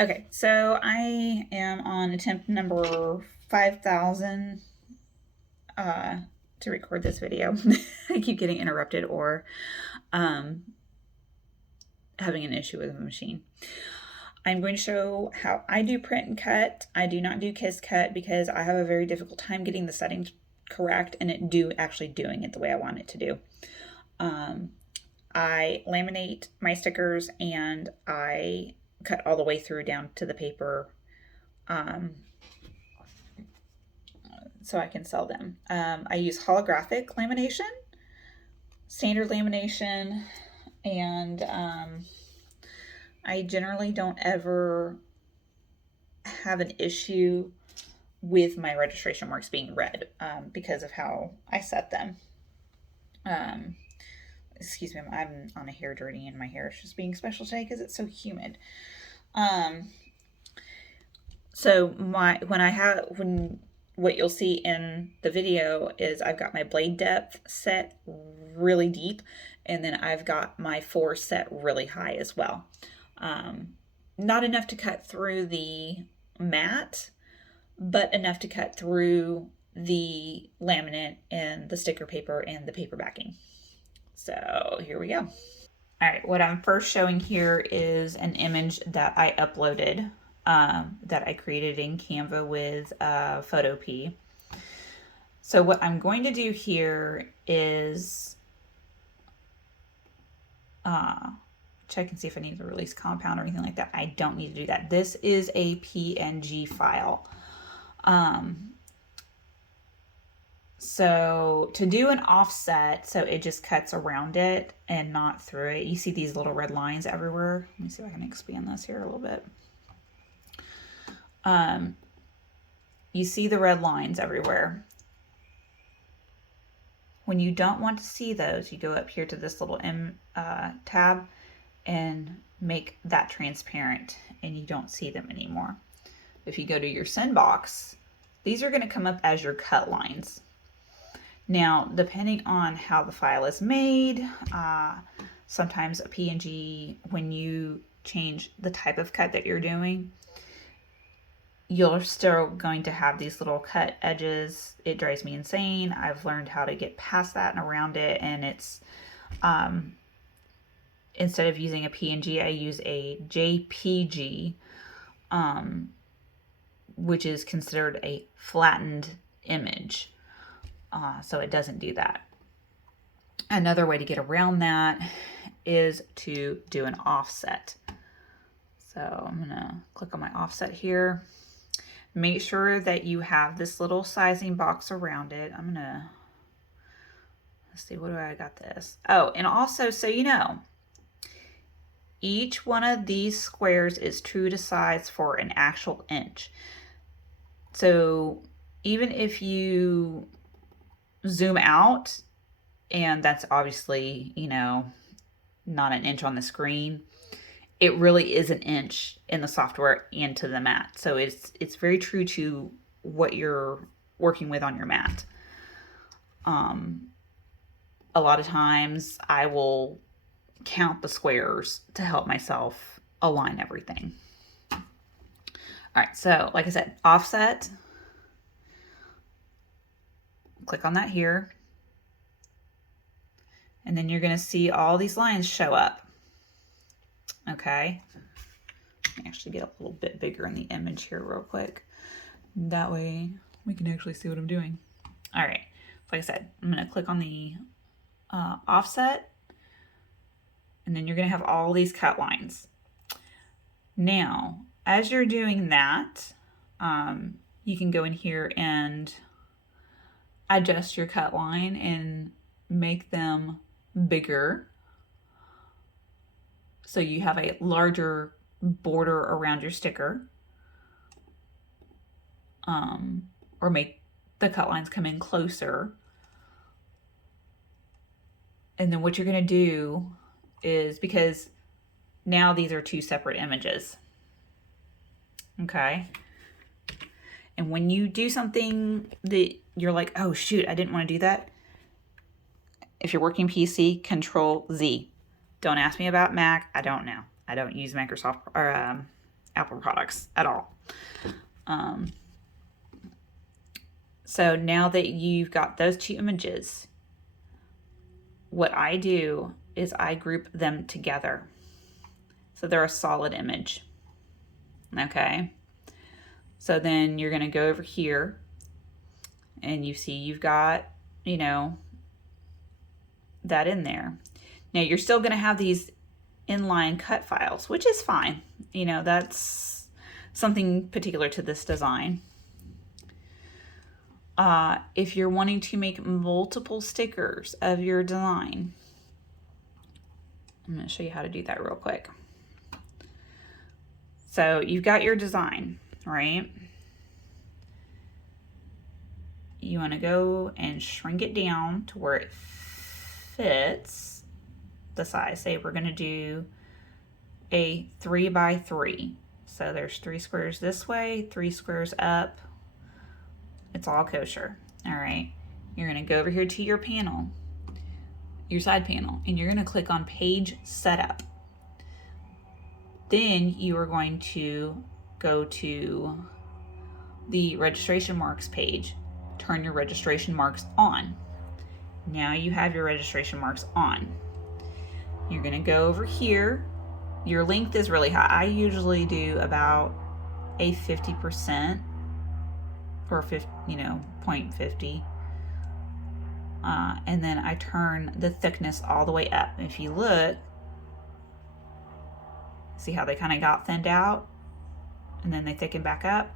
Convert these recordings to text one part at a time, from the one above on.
Okay, so I am on attempt number 5,000 to record this video. I keep getting interrupted or um, having an issue with the machine. I'm going to show how I do print and cut. I do not do kiss cut because I have a very difficult time getting the settings correct and actually doing it the way I want it to do. I laminate my stickers and I cut all the way through down to the paper so I can sell them. I use holographic lamination, standard lamination, and I generally don't ever have an issue with my registration marks being red because of how I set them. Excuse me, I'm on a hair journey and my hair is just being special today because it's so humid. So what you'll see in the video is I've got my blade depth set really deep, and then I've got my force set really high as well. Not enough to cut through the mat, but enough to cut through the laminate and the sticker paper and the paper backing. So here we go. All right, what I'm first showing here is an image that I uploaded that I created in Canva with Photopea. So what I'm going to do here is check and see if I need to release compound or anything like that. I don't need to do that. This is a PNG file. So to do an offset, so it just cuts around it and not through it. You see these little red lines everywhere. Let me see if I can expand this here a little bit. You see the red lines everywhere. When you don't want to see those, you go up here to this little tab and make that transparent and you don't see them anymore. If you go to your send box, these are going to come up as your cut lines. Now, depending on how the file is made, sometimes a PNG, when you change the type of cut that you're doing, you're still going to have these little cut edges. It drives me insane. I've learned how to get past that and around it, and it's instead of using a PNG, I use a JPG, which is considered a flattened image. So it doesn't do that. Another way to get around that is to do an offset. So I'm gonna click on my offset here. Make sure that you have this little sizing box around it. Let's see, what do I got this? Oh, and also, so you know, each one of these squares is true to size for an actual inch. So even if you zoom out, and that's obviously, you know, not an inch on the screen, it really is an inch in the software and to the mat. So it's very true to what you're working with on your mat. A lot of times I will count the squares to help myself align everything. All right, so like I said, offset. Click on that here. And then you're going to see all these lines show up. Okay. Let me actually get a little bit bigger in the image here real quick. That way we can actually see what I'm doing. All right. Like I said, I'm going to click on the offset. And then you're going to have all these cut lines. Now, as you're doing that, you can go in here and adjust your cut line and make them bigger so you have a larger border around your sticker, or make the cut lines come in closer. And then what you're going to do is, because now these are two separate images, okay? And when you do something that you're like, oh shoot, I didn't want to do that. If you're working PC, Control Z. Don't ask me about Mac. I don't know. I don't use Microsoft or Apple Apple products at all. So now that you've got those two images, what I do is I group them together. So they're a solid image. Okay. So then you're going to go over here and you see you've got, that in there. Now you're still going to have these inline cut files, which is fine. That's something particular to this design. If you're wanting to make multiple stickers of your design, I'm going to show you how to do that real quick. So you've got your design, right? You want to go and shrink it down to where it fits the size. Say we're going to do a 3 by 3. So there's 3 squares this way, 3 squares up. It's all kosher. All right. You're going to go over here to your panel, your side panel, and you're going to click on Page Setup. Then you are going to go to the registration marks page, turn your registration marks on. Now you have your registration marks on. You're going to go over here. Your length is really high. I usually do about a 50% or 0.50. And then I turn the thickness all the way up. If you look, see how they kind of got thinned out and then they thicken back up?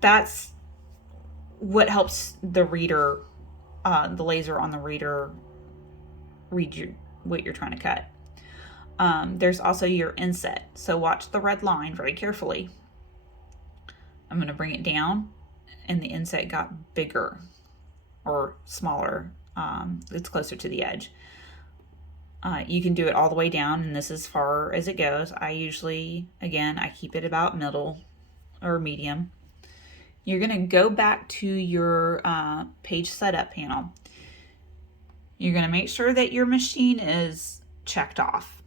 That's what helps the reader, the laser on the reader, read what you're trying to cut. There's also your inset. So watch the red line very carefully. I'm going to bring it down and the inset got bigger or smaller. It's closer to the edge. You can do it all the way down, and this is as far as it goes. I usually, again, I keep it about middle or medium. You're going to go back to your page setup panel. You're going to make sure that your machine is checked off.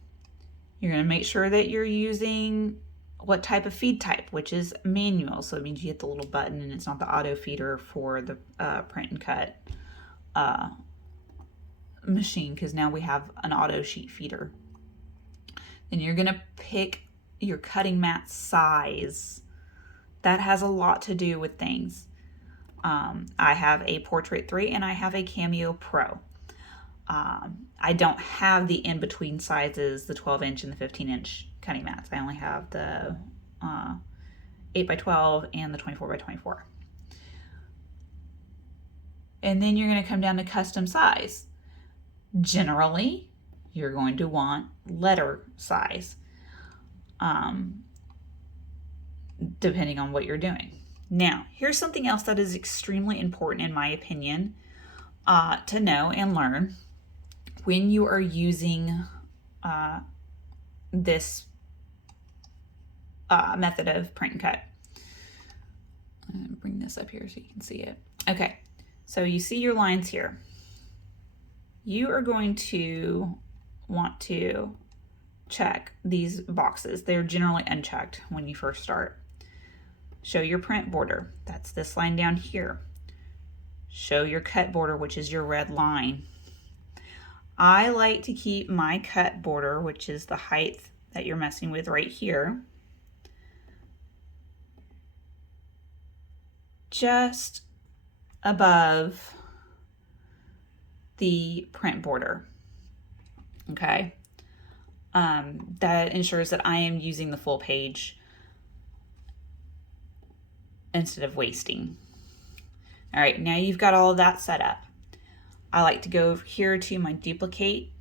You're going to make sure that you're using what type of feed type, which is manual. So it means you hit the little button and it's not the auto feeder for the print and cut machine, because now we have an auto sheet feeder. Then you're going to pick your cutting mat size. That has a lot to do with things. I have a Portrait 3 and I have a Cameo Pro. I don't have the in-between sizes, the 12-inch and the 15-inch cutting mats. I only have the 8x12 and the 24x24. And then you're going to come down to custom size. Generally, you're going to want letter size, depending on what you're doing. Now, here's something else that is extremely important, in my opinion, to know and learn when you are using this method of print and cut. I'm going to bring this up here so you can see it. Okay, so you see your lines here. You are going to want to check these boxes. They're generally unchecked when you first start. Show your print border. That's this line down here. Show your cut border, which is your red line. I like to keep my cut border, which is the height that you're messing with right here, just above the print border. Okay. That ensures that I am using the full page instead of wasting. All right, now you've got all of that set up. I like to go over here to my duplicate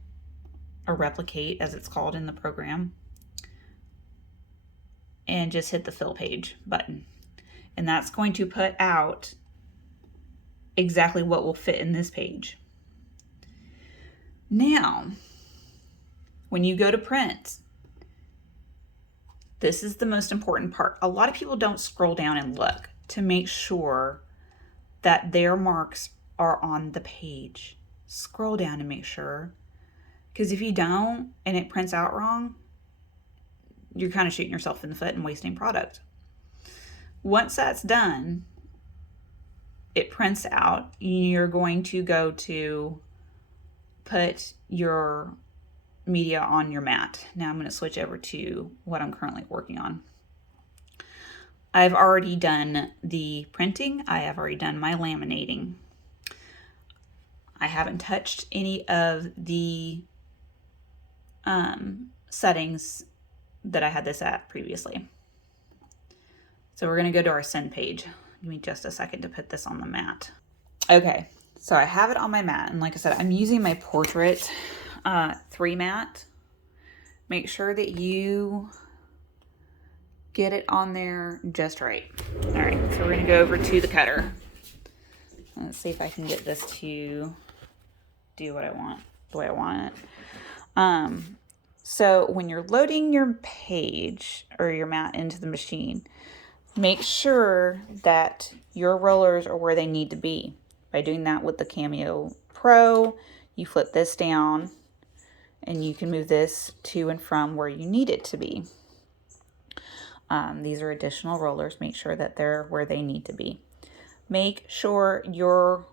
or replicate, as it's called in the program, and just hit the fill page button. And that's going to put out exactly what will fit in this page. Now, when you go to print, this is the most important part. A lot of people don't scroll down and look to make sure that their marks are on the page. Scroll down and make sure, because if you don't and it prints out wrong, you're kind of shooting yourself in the foot and wasting product. Once that's done, it prints out. You're going to go to put your media on your mat. Now I'm going to switch over to what I'm currently working on. I've already done the printing. I have already done my laminating. I haven't touched any of the settings that I had this at previously. So we're going to go to our send page. Give me just a second to put this on the mat. Okay, so I have it on my mat. And like I said, I'm using my Portrait 3 mat. Make sure that you get it on there just right. All right, so we're gonna go over to the cutter. Let's see if I can get this to do what I want, the way I want it. So when you're loading your page or your mat into the machine, make sure that your rollers are where they need to be. By doing that with the Cameo Pro, you flip this down and you can move this to and from where you need it to be. These are additional rollers. Make sure that they're where they need to be. Make sure your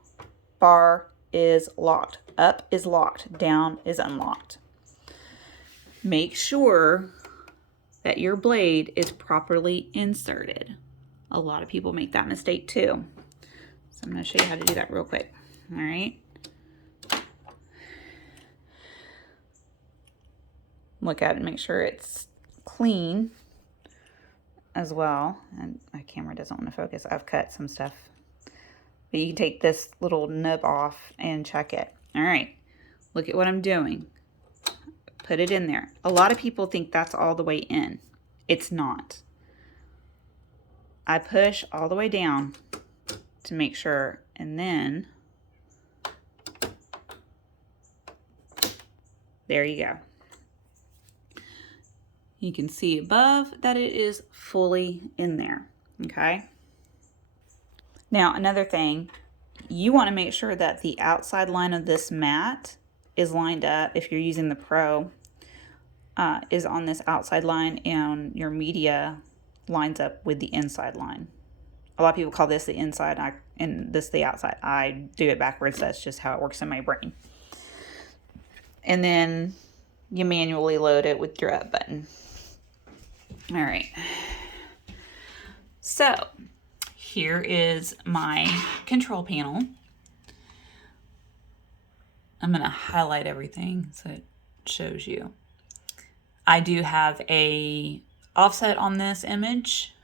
bar is locked. Up is locked, down is unlocked. Make sure that your blade is properly inserted. A lot of people make that mistake too. So I'm going to show you how to do that real quick. All right. Look at it and make sure it's clean as well. And my camera doesn't want to focus. I've cut some stuff. But you can take this little nub off and check it. All right. Look at what I'm doing. Put it in there. A lot of people think that's all the way in. It's not. I push all the way down to make sure, and then there you go. You can see above that it is fully in there, okay? Now, another thing, you want to make sure that the outside line of this mat is lined up. If you're using the Pro, is on this outside line, and your media lines up with the inside line. A lot of people call this the inside and this the outside. I do it backwards. That's just how it works in my brain. And then you manually load it with your up button. All right. So here is my control panel. I'm going to highlight everything so it shows you. I do have a offset on this image.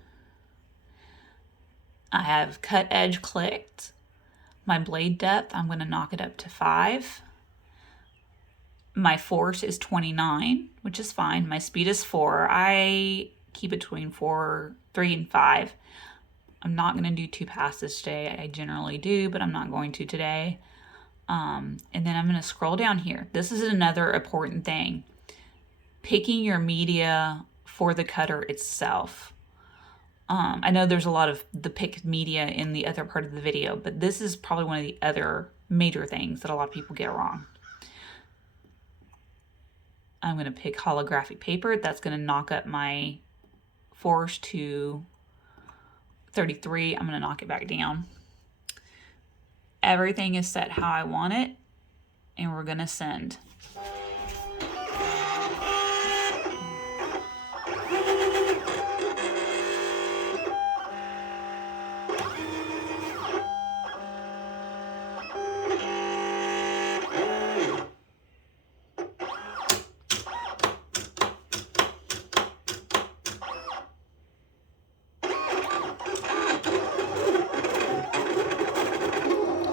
I have cut edge clicked. My blade depth, I'm going to knock it up to 5. My force is 29, which is fine. My speed is 4. I keep it between 3 and 5. I'm not going to do 2 passes today. I generally do, but I'm not going to today. And then I'm going to scroll down here. This is another important thing. Picking your media for the cutter itself. I know there's a lot of the pick media in the other part of the video, but this is probably one of the other major things that a lot of people get wrong. I'm going to pick holographic paper. That's going to knock up my force to 33. I'm going to knock it back down. Everything is set how I want it, and we're going to send.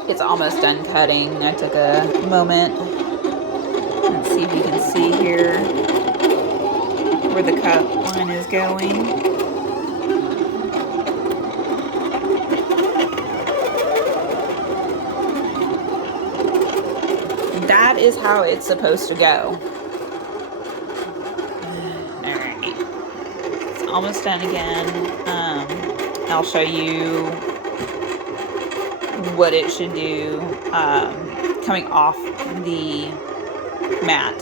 It's almost done cutting. I took a moment. Let's see if you can see here where the cut line is going. That is how it's supposed to go. Alright. It's almost done again. I'll show you what it should do coming off the mat.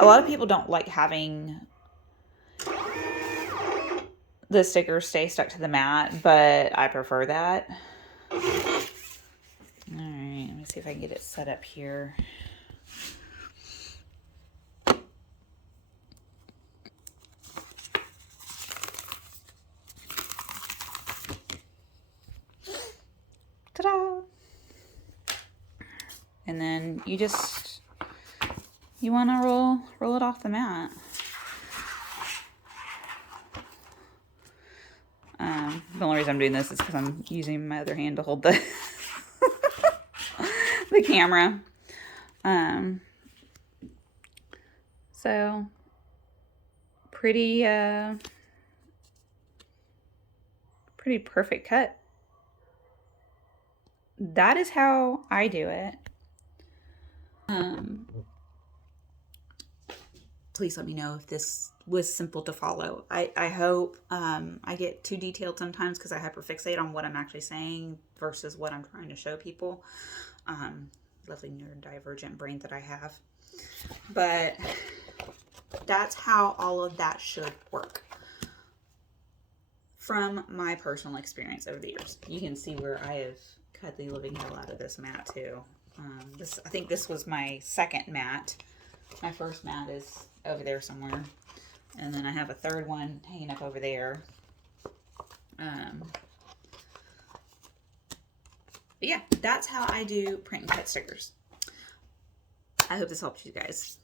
A lot of people don't like having the stickers stay stuck to the mat, but I prefer that. All right, let me see if I can get it set up here. Ta-da! And then you want to roll it off the mat. The only reason I'm doing this is because I'm using my other hand to hold the the camera. So pretty perfect cut. That is how I do it. Please let me know if this was simple to follow. I hope I get too detailed sometimes because I hyperfixate on what I'm actually saying versus what I'm trying to show people. Lovely neurodivergent brain that I have. But that's how all of that should work from my personal experience over the years. You can see where I have cut the living hell out of this mat too. I think this was my second mat. My first mat is over there somewhere. And then I have a third one hanging up over there. But yeah, that's how I do print and cut stickers. I hope this helps you guys.